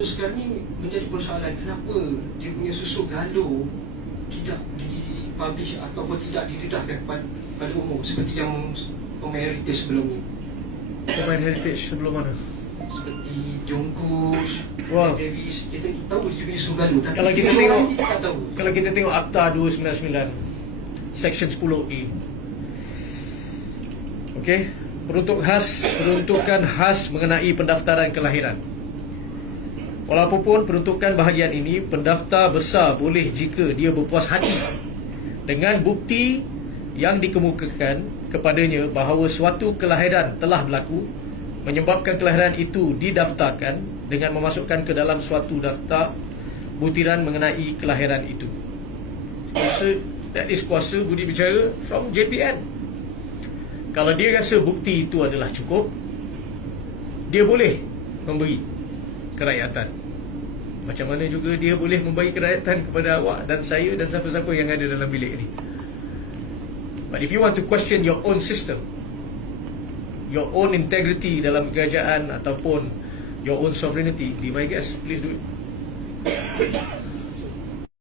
Sekarang ni menjadi persoalan kenapa dia punya susu galo tidak dipublish ataupun tidak didedahkan pada, pada umum seperti yang pemain heritage sebelum ni. Pemain heritage sebelum mana? Seperti Jongkos, Wow. Davis, kita tahu dia punya susu galo. Tapi Kalau kita tengok- kita tahu. Kalau kita tengok Akta 299 Section 10A Okey Peruntuk khas Peruntukan khas mengenai pendaftaran kelahiran Walaupun peruntukan bahagian ini Pendaftar besar boleh jika dia berpuas hati Dengan bukti yang dikemukakan kepadanya bahawa suatu kelahiran telah berlaku Menyebabkan kelahiran itu didaftarkan Dengan memasukkan ke dalam suatu daftar Butiran mengenai kelahiran itu. Kuasa That is kuasa budi bicara from JPN Kalau dia rasa bukti itu adalah cukup Dia boleh memberi kerakyatan. Macam mana juga dia boleh memberi kerakyatan kepada awak dan saya dan siapa-siapa yang ada dalam bilik ini But if you want to question your own system Your own integrity dalam kerajaan Ataupun your own sovereignty Be my guest, please do it